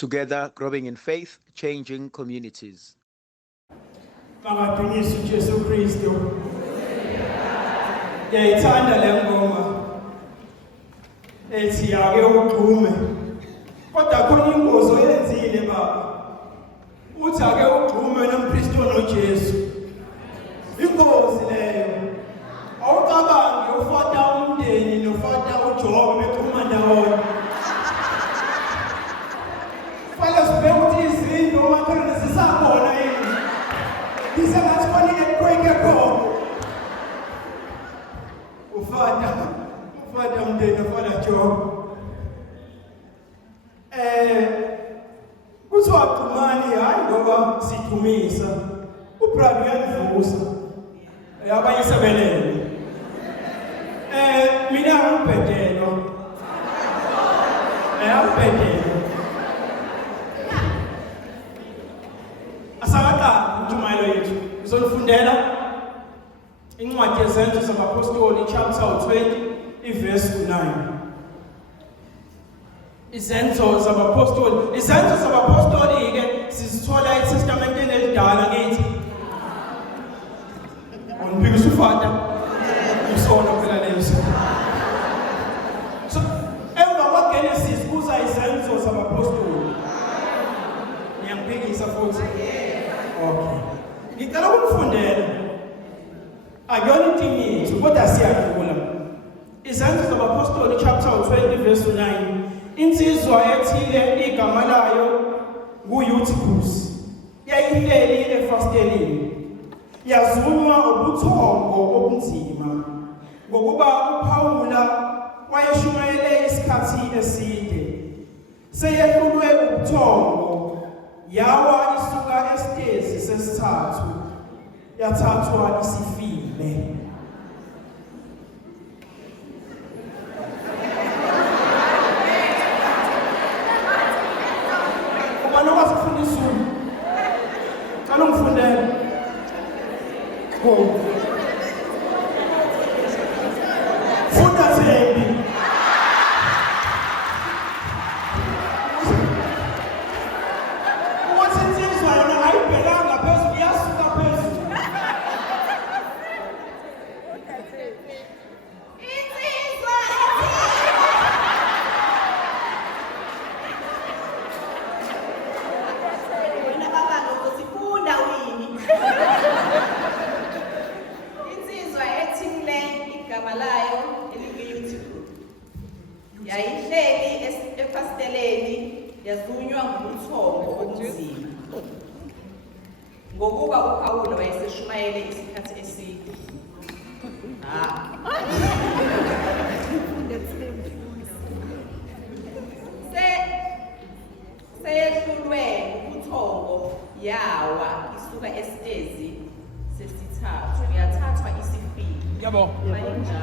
Together, growing in faith, changing communities. Makadunyiswe uJesu Kristu. Ngiyayithanda le ngoma ethi ake ugqume. Kodwa khona ingozi oyenzile baba. Uthi ake ugqume nomKristu noJesu. Ingozi leyo. Awucabangi ufata umndeni nofata uJobe beqhuma ndawonye. Fala sibe uthi izinto makhona zisakhona yini. Disengathi bonile kweke khona. Ufata umndeni ufata Jobe. Kuthiwa qhumani hayi ngoba sidumisa. Ubrother uyanivusa. Abanye sebelele. Mina ngibhedelo. Ngibhedelo. Asakaqala ujumayelo yethu. Uzolifundela incwadi yezenzo zabapostoli chapter 20 iverse 9. Izenzo zabapostoli. Izenzo zabapostoli ke sizithola eTestamenteni elidala ngithi. Unibikisa ufata. Isona phela leso. So emva kwaGenesis kuza izenzo zabapostoli. Ngiyambikisa futhi. Okay. Ngicela ukufundela. Akuyona intingiso kodwa siyadlula. Izenzo zabapostoli chapter 20 verse 9. Insizwa ethile igama layo nguYuthibus. Yayihleli efastelini. Yazunywa ubuthongo obunzima. Ngokuba uPaula wayeshumayele isikhathi eside. Seyehlulwe ubuthongo. Yawa isuka esitezi sesithathu. Yathathwa isifile. Ubani wasifundisa umuntu? Cala ungifundele. Funda Thembi. Ukuthi insizwa yona ayibhekanga phezulu iyasuka phezulu. Insizwa wena baba ukuthi funda wini. Insizwa ethile igama layo elingiyuthiphu. Yayihleli efasteleni yazunywa ngubuthongo obunzima. Ngokuba uPaula wayeseshumayele isikhathi eside. Seyehlulwe ubuthongo yawa isuka esitezi sesithathu yathathwa isifile. Yabo. Manje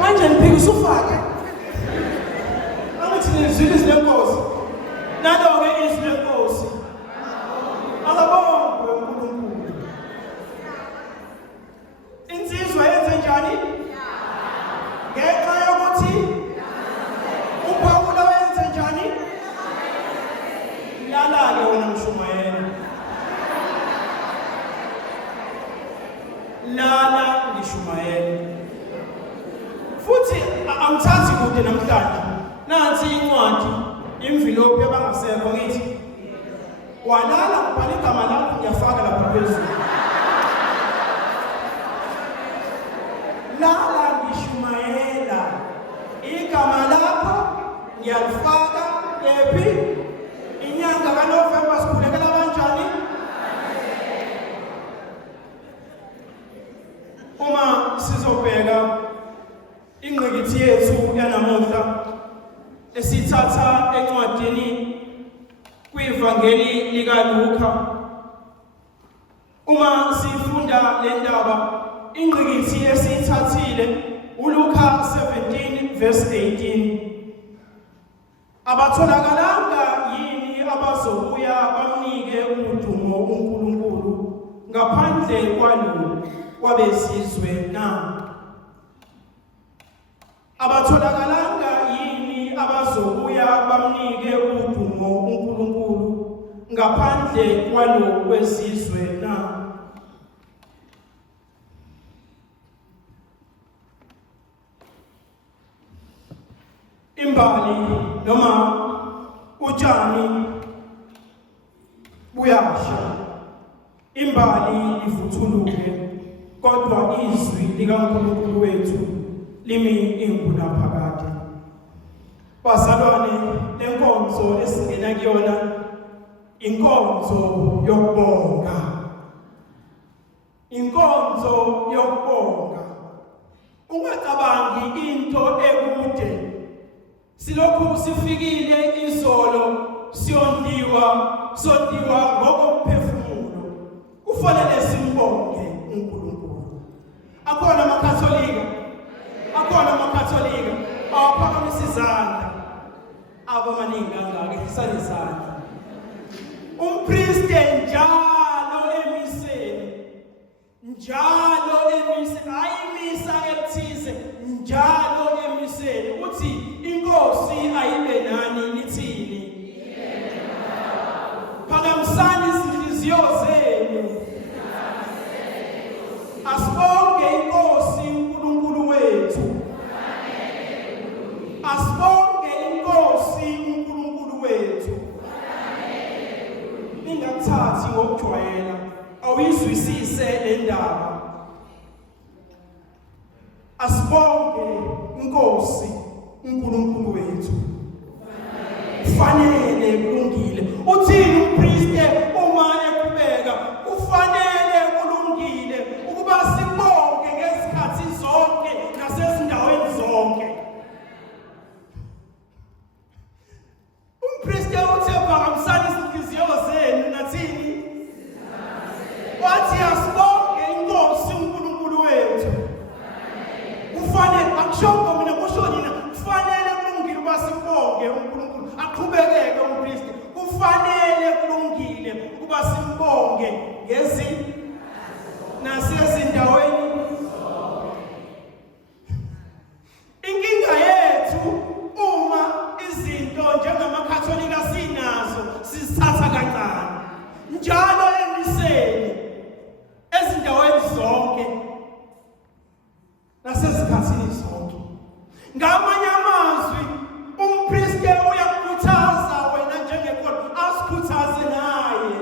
Manje ngiphikisa ufake. Angithi nizwile izinkosi. Nalo-ke izwi lenkosi. Akabongwe uNkulunkulu. Insizwa yenze njani? Ngenxa yokuthi uPaula wenze njani? Lala-ke wena mshumayeli. Lala ngishumayeli. Futhi angithathi kude namhlanje. Nansi incwadi imvilophi abangasekho ngithi. Walala ubhala igama lakho ngiyafaka lapha phezulu. Lala ngishumayela. Igama lakho ngiyalifaka kephi? Inyanga kaNovember sikhulekela kanjani? Uma sizobheka ingqikithi yethu yanamuhla esithatha encwadini kwivangeli likaLuka. Uma sifunda le ndaba ingqikithi esithathile uLuka 17 verse 18. Abatholakalanga yini abazobuya bamnike udumo uNkulunkulu ngaphandle kwalo kwabezizwe na? Abatholakalanga yini abazobuya bazobuya bamnike udumo uNkulunkulu ngaphandle kwalokho kwesizwe na. Imbali noma utshani buyasha, imbali ivuthuluke, kodwa izwi likaNkulunkulu wethu limi ingunaphakade. Bazalwane, lenkonzo esingena kuyona inkonzo yokubonga. Inkonzo yokubonga. Ungacabangi into ekude. Silokhu sifikile izolo sondiwa ngokomphefumulo. Kufanele simbonge uNkulunkulu. Akhona amakatholika. Awaphakamisa izandla. Abamaningi kangaka isale izandla. Umpristi njalo emiseni, ayimisa ethize, njalo emiseni. Uthi inkosi ayibe nani nithini? Phakamisani izinhliziyo zenu. Asibonge inkosi uNkulunkulu wethu. Asibonge inkosi uNkulunkulu wethu. Ningathathi ngokujwayela, awuyizwisise le ndaba. Asibonge inkosi uNkulunkulu wethu. Kufanele kulungile. Uthini umpristi uma eqhubeka? Kufanele kulungile ukuba sibonge ngezikhathi zonke nasezindaweni zonke. Umpristi uthe phakamisani izinhliziyo zenu nathini? Wathi asibonge inkosi uNkulunkulu wethu. Kufanele akushongo mina kusho nina, kufanele kulungile ukuba sibonge uNkulunkulu. Aqhubekeke umpristi. Kufanele kulungile ukuba simbonge nasezindaweni. Inkinga yethu uma izinto njengamakatholika sinazo sizithatha kancane. Njalo emiseni ezindaweni zonke nasezikhathini zonke. Ngamanye amazwi umpristi uyakukhuthaza wena njengekolo, asikhuthaze naye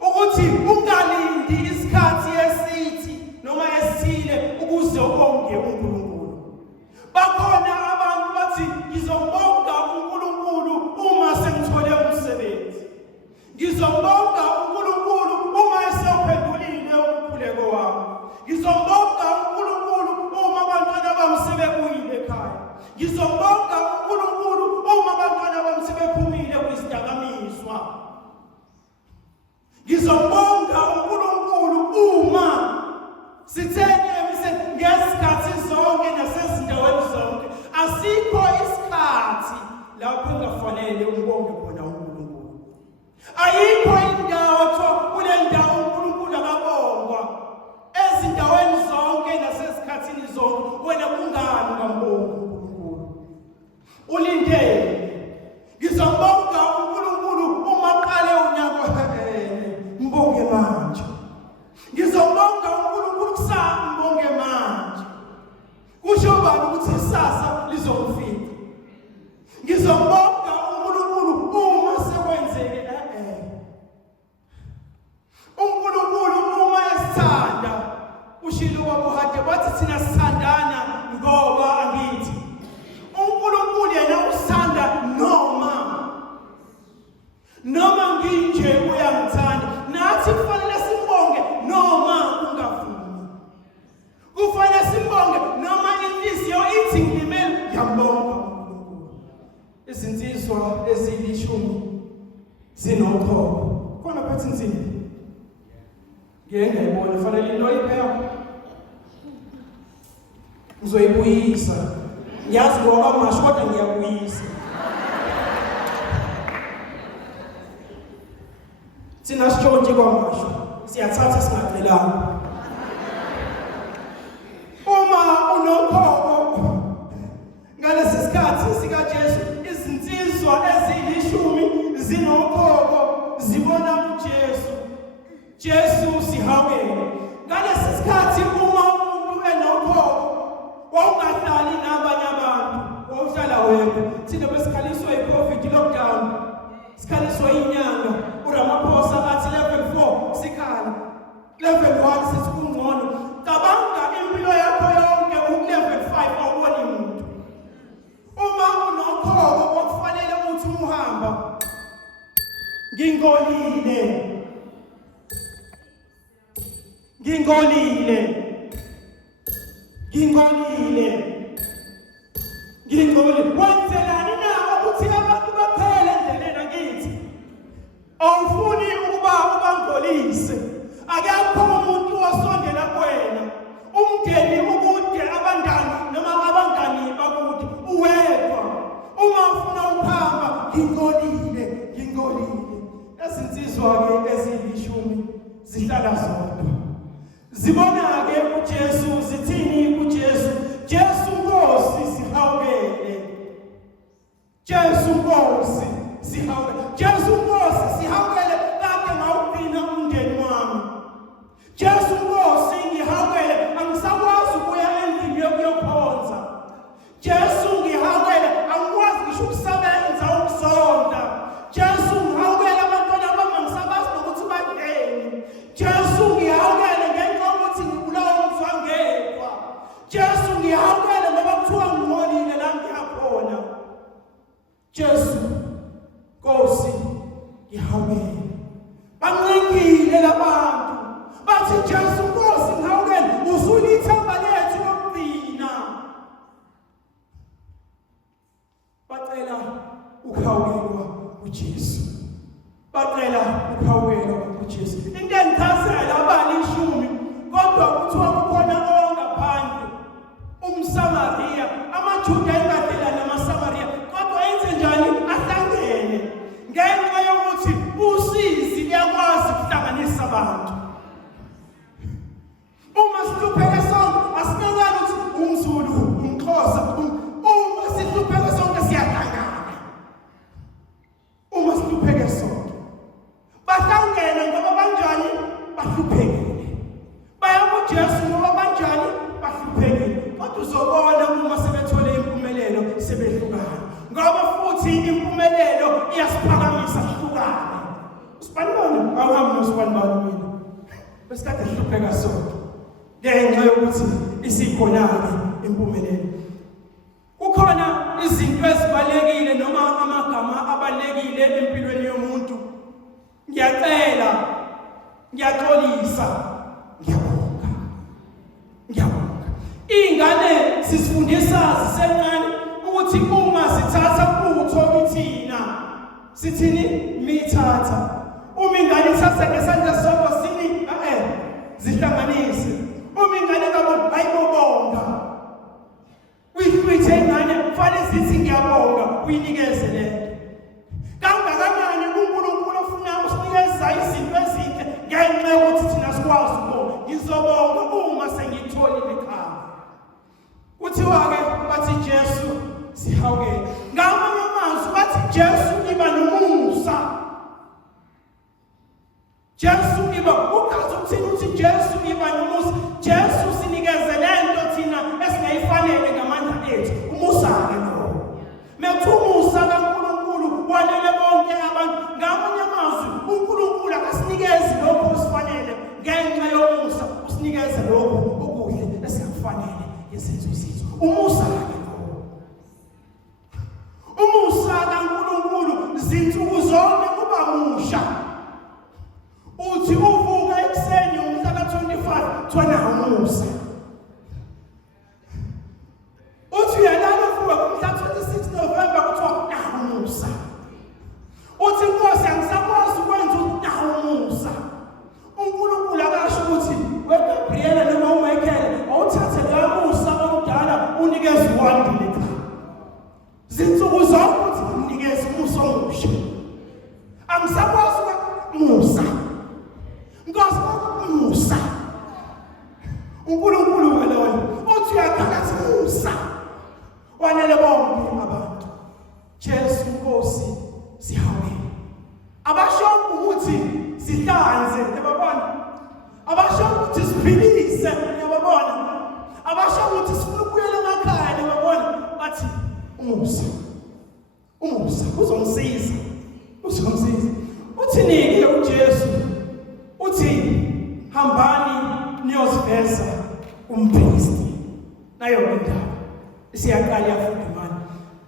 ukuthi ungalindi isikhathi esithi noma esithile ukuze ubonge uNkulunkulu. Bakhona abantu bathi ngizobonga uNkulunkulu uma sengithole umsebenzi. Ngizobonga uNkulunkulu uma esephendulile umkhuleko wami. Ngizobonga uNkulunkulu uma abantwana bami sebebuyile ekhaya. Ngizobonga uNkulunkulu uma abantwana bami sebephumile kwizidakamizwa. Ngizobonga uNkulunkulu uma sithenge emiseni ngesikhathi zonke nasezindaweni zonke. Asikho isikhathi lapho kungafanele umbonge khona uNkulunkulu. Ayikho indawo kule ndawo uNkulunkulu akabongwa. Ezindaweni zonke nasezikhathini zonke wena kungani ungambonga uNkulunkulu? Ulindele. Ngizobonga uNkulunkulu uma qale unyaka mbonge manje. Ngizobonga uNkulunkulu kusasa mbonge manje. Kusho bani ukuthi isasa lizongifika? Ngizobonga uNkulunkulu uma sekwenzeke uNkulunkulu uma esithanda. Ushilo wabuhade bathi thina sithandana ngoba angithi. uNkulunkulu yena usithanda noma nginje uyangithanda. Nathi kufanele simbonge noma ungavumi. Kufanele simbonge noma inhliziyo ithi ngimele yambonga uNkulunkulu. Izinsizwa ezilishumi zinokholo. Khona phansi insimbi. Ngiyayibona fanele into iphela. Ngizoyibuyisa. Ngiyazi ngoba amasho kodwa ngiyabuyisa. Sina sitshontshe kwamasho. Siyathatha singacelanga. Uma unokholo ngalesi sikhathi sika Jesu izinsizwa Jesu sihawukele. Ngalesi sikhathi uma umuntu enokhokho wawungahlali nabanye abantu wawuhlala wedwa. Thina besikhaliswa yi-COVID lockdown, sikhaliswa inyanga. uRamaphosa athi level 4 sikhala, level 1 sithi kungcono. Cabanga impilo yakho yonke ku-level 5 awuboni muntu. Uma unokhokho okufanele uthi uhamba, ngingolile wenzelani na ukuthi abantu baphele endleleni akithi? Awufuni ukuba ubangolise, akekho umuntu osondela kuwena, umndeni ukude, abangani noma abangani bakude, uwedwa. Uma ufuna ukuhamba, ngingolile. Ezinsizwa-ke ezilishumi zihlala zodwa. Zibona-ke uJesu, zithini kuJesu? Jesu Nkosi sihawukele. Jesu Nkosi sihawukele kade ngawugcina umndeni wami. Jesu Nkosi ngihawukele, angisakwazi ukuya endlini yokuyokhonza. Jesu ngihawukele, angikwazi ngisho ukusebenza ukuzonda. Jesu ngihawukele, abantwana bami angisabazi nokuthi badleni. Jesu ngihawukele ngenxa yokuthi ngibulawa umzwangedwa. Jesu ngihawukele ngoba kuthiwa ngingcolile la ngiyakhona. Jesu Nkosi ngihawukele. Bancengile labantu bathi Jesu Nkosi ngihawukele, usulithemba lethu lokugcina. Bacela ukuhawukelwa kuJesu. Into engichazela abalishumi, kodwa kuthiwa kukhona ongaphandle, umSamariya. AmaJuda engadlela namaSamariya, kodwa enze njani? Ahlangene ngenxa yokuthi usizi liyakwazi ukuhlanganisa abantu. Uma sihlupheke sonke, asinakani ukuthi umZulu, umXhosa. Uma sihlupheke sonke siyahlangana. Uma sihlupheke sonke, bahlangene ngoba banjani? Bahluphekile. Baya kuJesu ngoba banjani? Bahluphekile. Kodwa uzobona uma sebethole impumelelo sebehlukana, ngoba futhi impumelelo iyasiphakamisa sihlukane. Usibanibani? Awuhambi nosibani mina. Besikade sihlupheka sonke ngenxa yokuthi isikhona-ke impumelelo. Kukhona izinto ezibalekile noma amagama abalekile empilweni yomuntu. Ngiyacela, ngiyaxolisa, ngiyabonga. Iy'ngane sisifundisa zisencane ukuthi uma sithatha utho kithina, sithini? Mithatha. Uma ingane ithatha ngesandla sodwa sini? Zihlanganise. Uma ingane ngabo bayibobonga. Uyifithe ingane kufanele zithi ngiyabonga, uyinikeze lento. Kangakanani uNkulunkulu ofuna usinikeza izinto ezinhle ngenxa yokuthi thina sikwazi ukubonga. Ngizobonga uma sengitholile ekhaya. Kuthiwa-ke bathi Jesu sihawukele. Ngamanye amazwi bathi Jesu iba nomusa. Jesu iba, ukazi ukuthini uthi Jesu iba nomusa? Jesu sinikeze lento thina esingayifanele ngamandla ethu. Umusa-ke lowo. Mekuthiwa umusa kaNkulunkulu wanele bonke abantu. Ngamanye amazwi uNkulunkulu akasinikezi lokho esifanele ngenxa yomusa, usinikeze lokho okuhle esingakufanele izenzo zethu. Umusa-ke lowo. Umusa kaNkulunkulu zinsuku zonke kuba musha. Uthi uvuka ekuseni umhla ka-25 thona umusa. Uthi uyalala uvuka kumhla 26 November kuthiwa umusa. Uthi Nkosi angisakwazi ukwenza umusa. uNkulunkulu akasho ukuthi weGabriela noma uMichael awuthathe la musa omdala unikeze uWandile ekhaya. Zinsuku zonke uthi unikeze umusa omusha. Angisakwazi umusa. Nkosi umusa. uNkulunkulu loyo uthi uyaphakathi umusa wanele bonke abantu. Jesu Nkosi sihawukele. Abasho ukuthi sihlanze ebabani abasho ukuthi siphilise yababona abasho ukuthi sifuna ukuyela emakhaya yababona bathi umusa uzongisiza uthini-ke uJesu uthi hambani niyoziveza umpristi nayo indaba isiyaqala yafudumana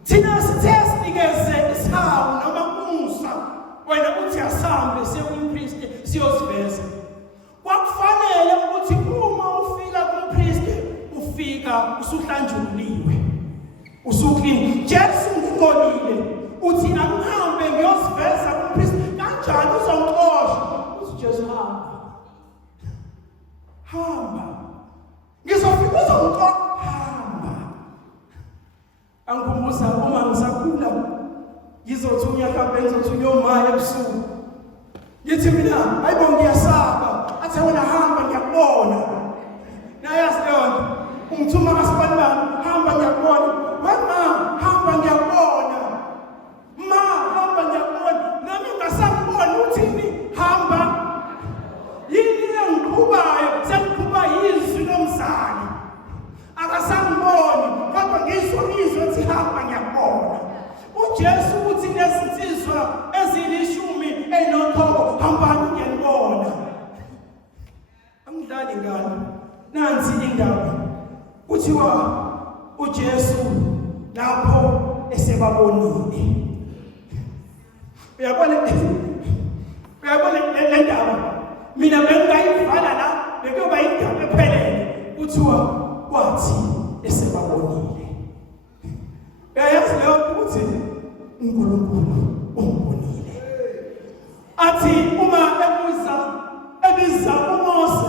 thina sithe sinikeze isihawu noma umusa wena uthi asambe siye kumpristi siyoziveza kwakufanele ukuthi uma ufika kumpristi ufika usuhlanjululiwe usuklini Jesu ngolile uthi angihambe ngiyosiveza kumpristi kanjani uzongixosha uthi Jesu hamba ngizofika uzongixosha hamba angikhumbuza uma ngisakhula ngizothunya mhlawumbe ngizothunya omaya ebusuku ngithi mina hayibo ngiyasaba athi wena hamba ngiyakubona nayazi leyo ungithuma kasibani bami hamba ngiyakubona wena hamba ngiyakubona ma hamba ngiyakubona nami ngasakubona uthini hamba yini engiqhubayo sengiqhuba yizwi lomzali akasangiboni kodwa ngizwa ethi hamba ngiyakubona uJesu uthi nezinsizwa ezilishumi eyinothoko hambani ngiyabona angidlali ngani nansi indaba kuthiwa uJesu lapho esebabonile uyabona le ndaba mina bengayivala la bekuyoba indaba ephelele kuthiwa kwathi esebabonile uyayazi leyo ukuthi uNkulunkulu umbonile athi uma ebiza uMose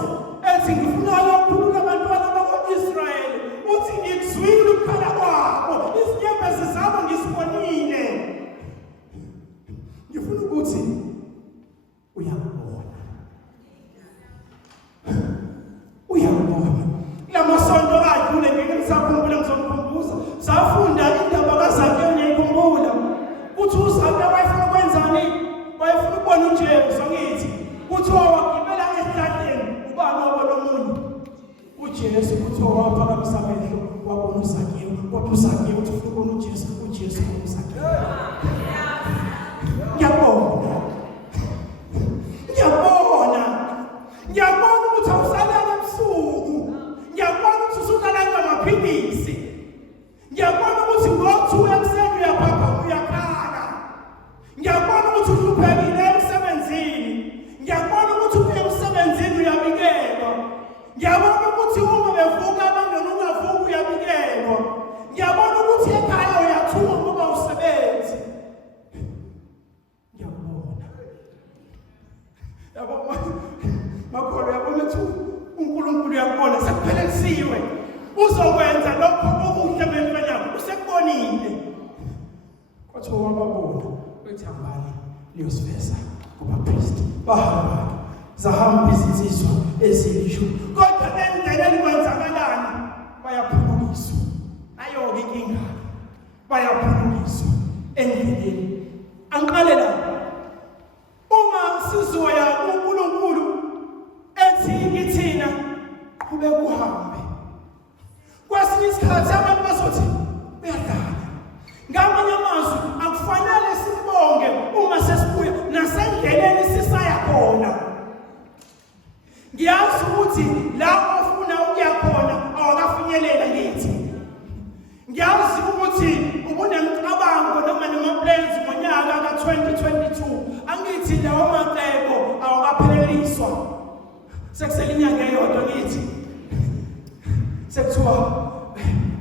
ethi ngifuna ukukhulula abantwana bakwa-Israyeli uthi ngikuzwile ukukhala kwabo izinyembezi zabo ngisibonile ngifuna ukuthi uyakubona lamasonto adlule ngeke ngisakhumbula ngizomkhumbuza safunda indaba kaZakhewu ngiyayikhumbula kuthi uZakhewu wayefuna ukwenzani wayefuna ukubona uJesu ngithi kuthiwa wagibela esihlaleni ubani wabona omunye uJesu kuthiwa waphakamisa amehlo wabona uZakhewu kodwa uZakhewu uthi ufuna ukubona uJesu uJesu uZakhewu ngiyabona ukuthi awusalala ebusuku ngiyabona ukuthi usukalanga amaphilisi ngiyabona ukuthi ngo-2 ekuseni uyaphapha uyakhala ngiyabona ukuthi uhluphekile emsebenzini ngiyabona ukuthi uye emsebenzini uyabikelwa ngiyabona ukuthi uma bevuka abangani ungavuki uyabikelwa ngiyabona ukuthi ekhaya uyathuma ngoba usebenzi makholwa yabona ukuthi uNkulunkulu uyabona sekuphelelisiwe uzokwenza lokho okuhle empilweni yakho usekubonile kodwa wababona uthi hambani liyosiveza kubapristi bahamba zahamba izinsizwa ezilishumi kodwa endleleni kwenzakalani bayaphulukiswa ayo-ke inkinga bayaphulukiswa endleleni angiqale lapho uma sizoya kuNkulunkulu ethi kithina kube kuhambe kwesinye isikhathi abantu bazothi uyadlala ngamanye amazwi akufanele sibonge uma sesibuya nasendleleni sisaya khona ngiyazi ukuthi la ofuna ukuya khona awakafinyelela kithi ngiyazi ukuthi ubunemcabango noma namaplans ngonyaka ka-2022 angithi lawo macebo awakapheleliswa sekusele inyanga eyodwa ngithi sekuthiwa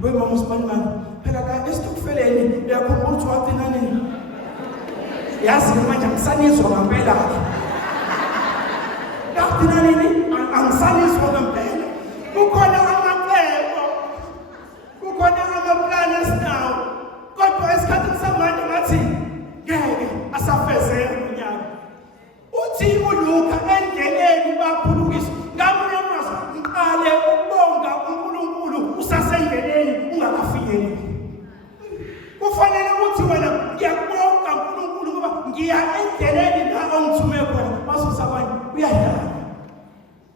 wemama usibanimani phela la esitokufeleni uyakhumbula ukuthi wagcina nini yazi manje angisanizwa ngampela-ke yagcina nini angisanizwa ngampela kukhona amaplani esinawo kodwa esikhathini samanje ngathi ngeke asafezeke unyaka uthi uLuka endleleni baphulukiswa ngamanye amazwi ngiqale ukubonga uNkulunkulu usasendleleni ungakafinyeleli kufanele ukuthi wena ngiyakubonga uNkulunkulu ngoba ngiya endleleni la ongithume khona bazosabanye uyadlala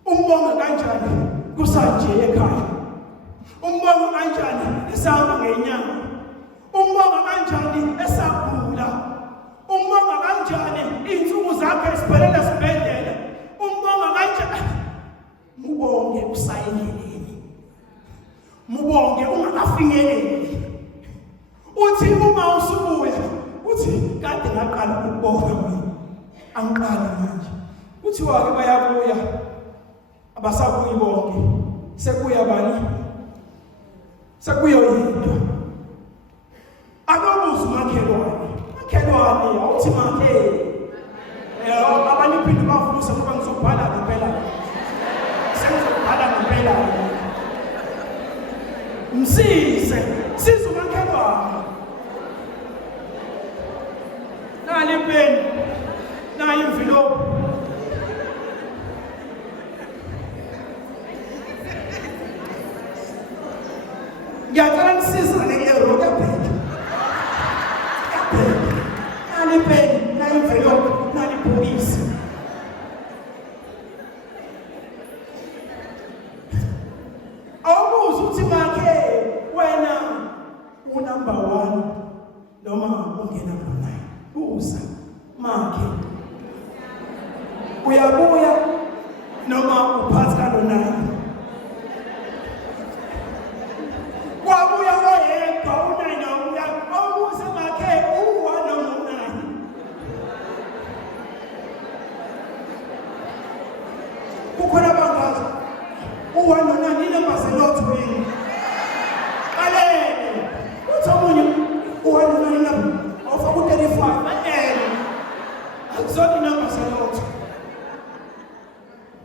umbono kusanje ekhaya. Umbonga kanjani esahamba ngenyanga? Umbonga kanjani esagula? Umbonga kanjani insuku zakhe esiphelele sibhedlela? Umbonga kanjani? Mubonge usayendleleni. Mubonge ungakafinyeleli. Uthi uma usubuya, uthi kade ngaqala ukubonga mina. Angiqala manje. Kuthiwa ke bayabuya abasabuyi bonke. Sekuya bani? Sekuya yedwa. Akabuza umakhelwane. Makhelwane awuthi makhe. Abanye phinde bavusa ngoba ngizobhala ngempela. Sengizobhala ngempela. Msize, siza umakhelwane. Nali pen. Nayi envelope. Ngiyacela nisizane euro kaphela. Nali pen, nayi envelope, nali bhokisi. Awubuza uthi makhe wena unumber 1 noma ungena number 9. Buza makhe. Uyabuya noma uphathi kalonani. Wabuya oyedwa unani awuya awubuze makhe uwa noma unani. Kukhona bangazi uwa nonani inambazelotho yini. Balele uthi omunye uwa nonani lapho awufaka u35 balele akuzona inambazelotho.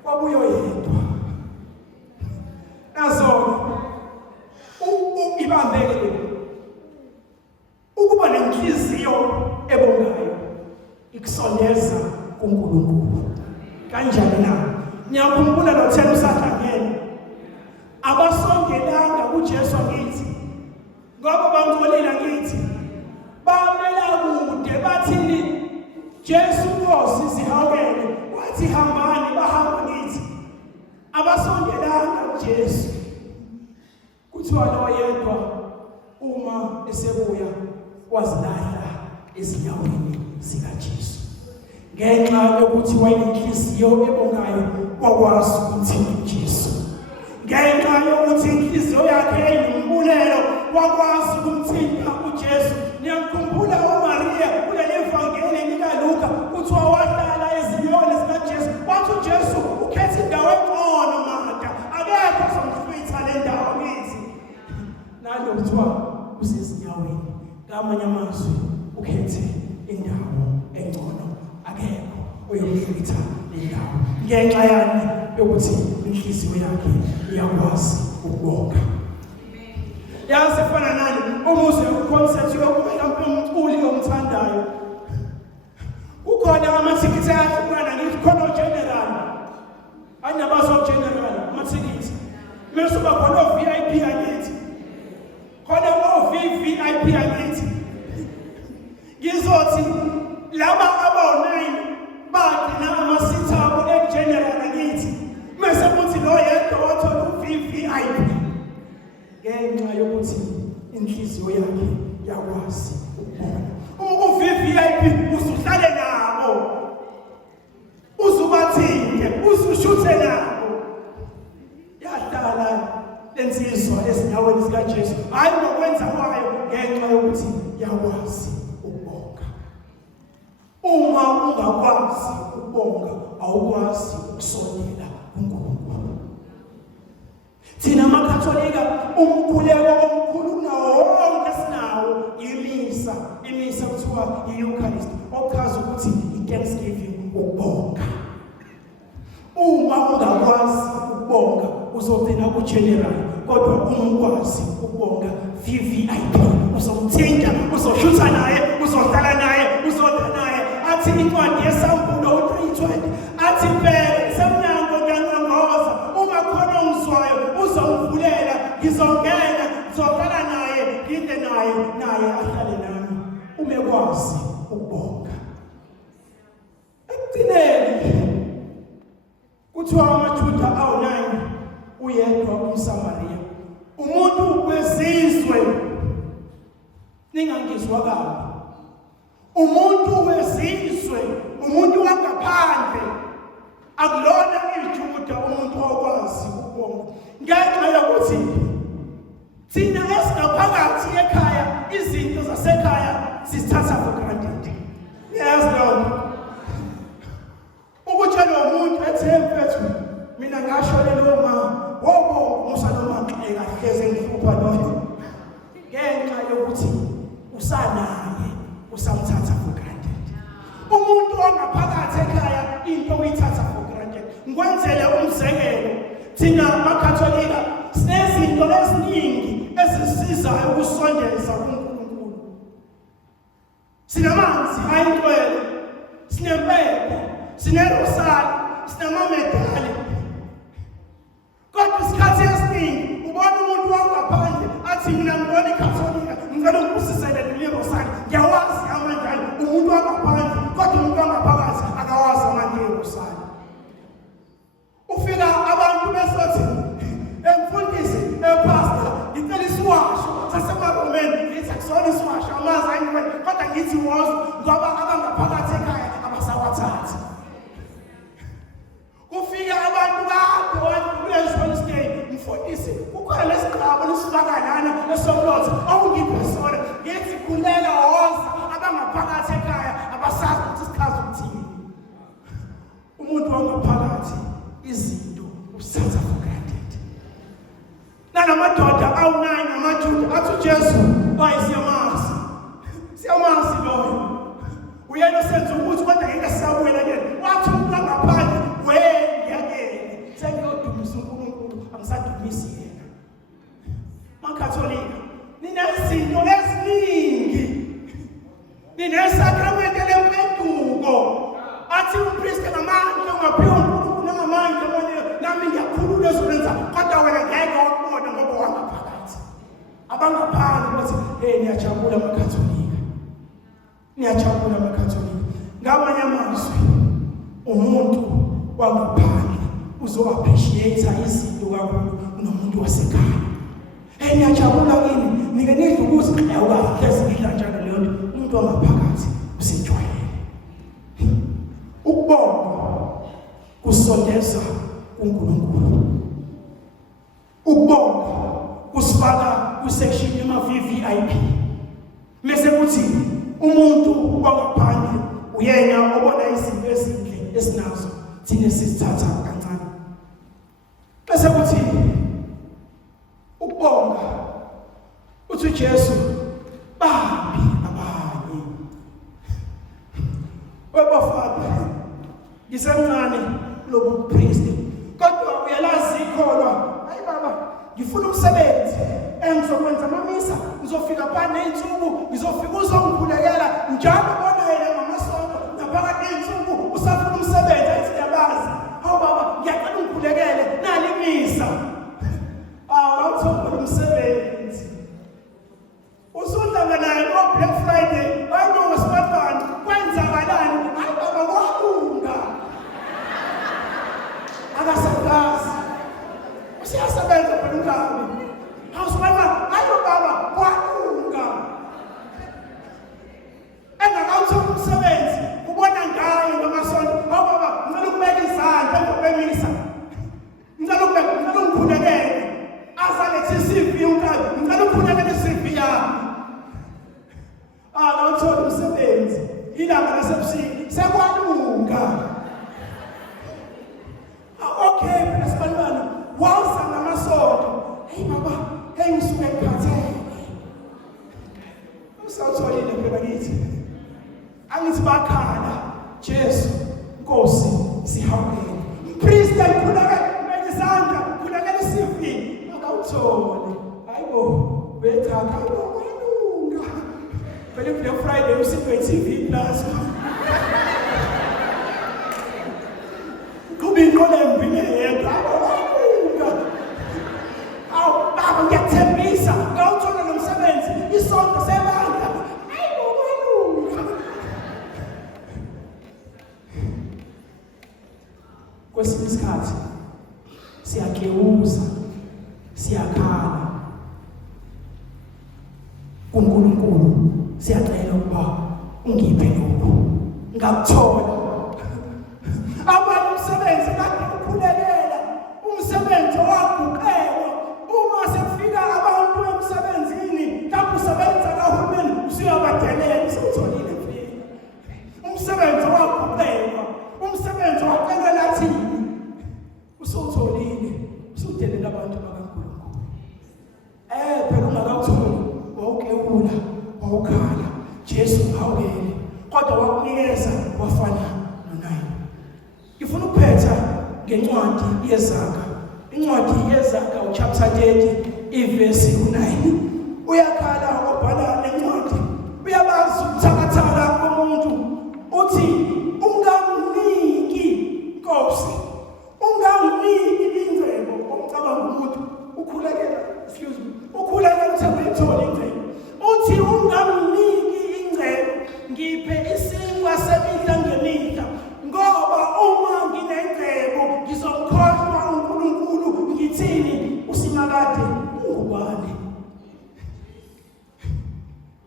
Wabuya oyedwa. Nazo ibambeke ukuba nenhliziyo ebongayo ikusondeza kuNkulunkulu. Kanjani na? Ngiyakhumbula nothena usahlangene. Abasongelanga kuJesu ngithi. Ngoba bangcolile ngithi. Bamela kude bathini Jesu Nkosi zihawukele. Wathi hambani bahamba ngithi. Abasongelanga kuJesu. Kuthiwa lo yedwa uma esebuya wazilahla ezinyaweni zikaJesu. Ngenxa yokuthi wayinhliziyo ebongayo wakwazi ukuthinta uJesu. Ngenxa yokuthi inhliziyo yakhe yayinumbulelo wakwazi ukumthinta uJesu. Niyamkhumbula uMaria kuleli evangeli likaLuka kuthiwa wahlala ezinyaweni zikaJesu. Wathi uJesu ukhethe indawo engcono manda. Akekho ozomhlwitha le ndawo ngithi. Nalo kuthiwa usezinyaweni. Ngamanye amazwi ukhethe indawo engcono. Akekho oyomhlwitha le ndawo. Ngenxa yani yokuthi inhliziyo yakhe iyakwazi ukubonga. Yazi fana nani umuze uconcept yokuba mhlawumbe umculi omthandayo. Kukhona amathikithi ahlukana ngithi khona general. Anabazo general amathikithi. Bese kuba khona VIP angithi. Khona VIP angithi. Ngizothi laba aba-9 bagcina amasitha abo egeneral angithi. Bese kuthi lo yedwa wathola uVVIP. Ngenxa yokuthi inhliziyo yakhe yakwazi ukubona. UVVIP usuhlale nabo. Uzubathinde, uzushuthe nabo. Yahlala lensizwa ezinyaweni zikaJesu. Hayi ngokwenza kwayo ngenxa yokuthi yakwazi ukubonga. Uma ungakwazi ukubonga, awukwazi ukusondela kuNkulunkulu. Thina amakatholika umkhuleko omkhulu nawo wonke sinawo imisa kuthiwa i-Eucharist okuchaza ukuthi i-Thanksgiving ukubonga. Uma ungakwazi ukubonga uzogcina ku-general kodwa uma ukwazi ukubonga VVIP uzomthinta uzoshutha naye uzohlala naye uzodla naye athi incwadi yesambulo 3:20 athi phela semnyango ngiyanqonqoza uma khona ongizwayo uzongivulela ngizongena ngizohlala naye ngide naye ahlale nami umekwazi ukubonga. Ekugcineni kuthiwa amaJuda awu-9 uye uzizwa kabi. Umuntu wezizwe, umuntu wangaphandle akulona ijuda umuntu okwazi ukubonga. Ngenxa yokuthi thina esingaphakathi ekhaya izinto zasekhaya sithatha for granted. Yes Lord. Ukutshela umuntu ethemfethu mina ngashona lo mama wobo musaloma xeka hleze ngikhupha lo. Ngenxa yokuthi usanaye usamthatha for granted. Umuntu ongaphakathi ekhaya into uyithatha for granted. Ngikwenzele umzekelo thina amakatholika sinezinto eziningi ezisizayo ukusondeza kuNkulunkulu. Sinamanzi ayingcwele, sinempepho, sinerosari, sinamamedali. Kodwa isikhathi esiningi ubona umuntu wangaphandle athi mina ngibona ikatholika ngicela ukusisele lelirosari. Ngiyawazi amandla umuntu wangaphandle kodwa umuntu wangaphakathi akawazi amandla erosari. Ufika abantu besothi emfundisi pastor ngicela isiwasho sasemaromeni ngithi akusona isiwasho amazi ayingcwele kodwa ngithi wazo ngoba abangaphakathi ekhaya abasawathathi. Kufika abantu bakho kulezwe day mfundisi kukhona lesigqabo lesifaka lana lesomlotha awungiphe sona ngithi kulela woza abangaphakathi ekhaya abasazi ukuthi sikhazi ukuthini. Umuntu wangaphakathi izinto usithatha for granted. Namadoda awunani amaJuda athi uJesu bayisiyamazi. Siyamazi loyo. Uyena osenza ukuthi kodwa ngeke sisabuyela kuyena. Wathi umuntu angaphandle ngiyakele. Sengiyodumisa uNkulunkulu angisadumisi yena. Makatholika ninezinto eziningi. Ninesakramenti lempenduko. Athi umpristi ngamandla ungaphiwa uNkulunkulu ngamandla nami ngiyakhulula ezokwenza kodwa wena ngeke wakubona ngoba wangaphakathi. Abangaphandle bathi niyajabula amakatholika. Niyajabula amakatholika. Ngamanye amazwi umuntu wangaphandle uzo-appreciate izinto kakhulu nomuntu wasekhaya. Niyajabula kini nike nidla ukuthi awukahlezi ngidla njalo leyo nto. Umuntu wangaphakathi usejwayele. Ukubonga kusondeza uNkulunkulu. Ukubonga kusifaka kusection yama-VVIP. Mase kuthi umuntu wangaphandle uyena obona izinto ezinhle esinazo thina sizithatha kancane. Bese kuthi ukubonga uthi uJesu babi abanye. Webafana ngisemncane lobu priest kodwa uyalazi ikholwa hayi baba ngifuna umsebenzi engizokwenza mamisa ngizofika phana neinsuku ngizofika uzongikhulekela njalo bona yena ngamasonto naphakathi neinsuku usafuna umsebenzi athi yabazi hawu baba ngiyacela ungikhulekele nali misa awuthola umsebenzi usundanga naye no Black Friday hayi no smartphone kwenzakalani hayi baba kwalunga akasazi usiyasebenza phela hawusibona hayo baba kwalunga engakawuthola umsebenzi ubona ngayo ngamasonto hawu baba ngicela ukubeka izandla ngokubemisa ngicela ungikhulekele azalethi CV unkali ngicela ukhulekele iCV yami awuthola umsebenzi ilanga lasebusika sekwalunga. Okay phela sibalwana waza ngamasonto hey baba hey ngisuke ngiphatheke usawutholile phela kithi angithi bakhala Jesu Nkosi sihambele priest ayikhuleka izandla khulekela iCV akawuthole hayibo bethaka kwalunga phela Black Friday usiphe TV plus kubinqole mbineyedwa kwalunga. Baba ngiyathembisa ngawuthola nomsebenzi isonto sebandla hayibo kwalunga. Kwesinye isikhathi siyakewuza siyakhala kuNkulunkulu siyacela ungiphe lokhu ngakuthola abanye umsebenzi kade ukhulelela umsebenzi waguqelwa uma sekufika abantu emsebenzini lapho usebenza kahulumeni usiyabadelela usutholile mfika umsebenzi waguqelwa umsebenzi waqelela thini usutholile usudelela abantu bakaNkulunkulu phela ungakawutholi wawukewula wawukhala Jesu awukele kodwa wakunikeza wafana nonayo ngifuna ukuphetha ngencwadi yeZakha incwadi yeZakha chapter 30 iverse 9 uyakhala obhala lencwadi uyabazi ukuthakathaka komuntu uthi ungamniki Nkosi ungamniki ingcebo omcabanga umuntu ukhulekela ukhulekela uthembele ingcebo uthi ungamniki ingcebo ngiphe isinkwa semihla ngemihla ngoba uma nginengcebo ngizomkhohlwa uNkulunkulu ngithini usimakade ungubani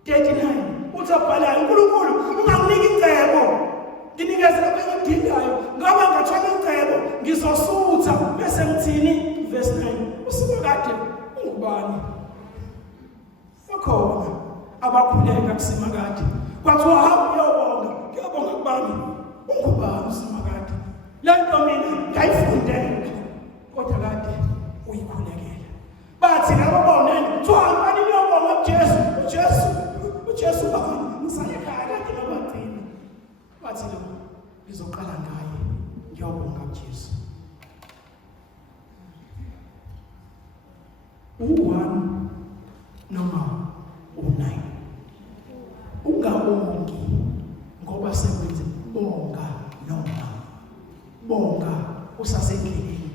39 uthaphala uNkulunkulu ungamniki ingcebo nginikeze lapho engidingayo ngoba ngathola ingcebo ngizosutha bese ngithini verse 9 usimakade ungubani bakhona abakhuleka kusimakade kwathiwa hamba uyobonga ngiyabonga kubami ungubani usimakade lento mina ngayifundela kodwa kade uyikhulekela bathi labo bonene thwambani uyobonga uJesu bani ngisayekhaya kade labathini bathi lo ngizoqala ngaye ngiyobonga uJesu u1 noma u9 ungabongi ngoba sekwenze bonga noma bonga usasendleleni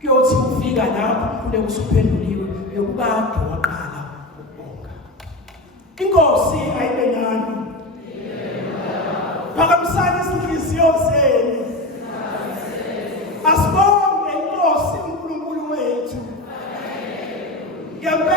kuyothi ufika lapho kule usuphenduliwe yokukade waqala ukubonga inkosi ayibenyani phakamisani izinhliziyo zenu asibonge inkosi uNkulunkulu wethu ngempela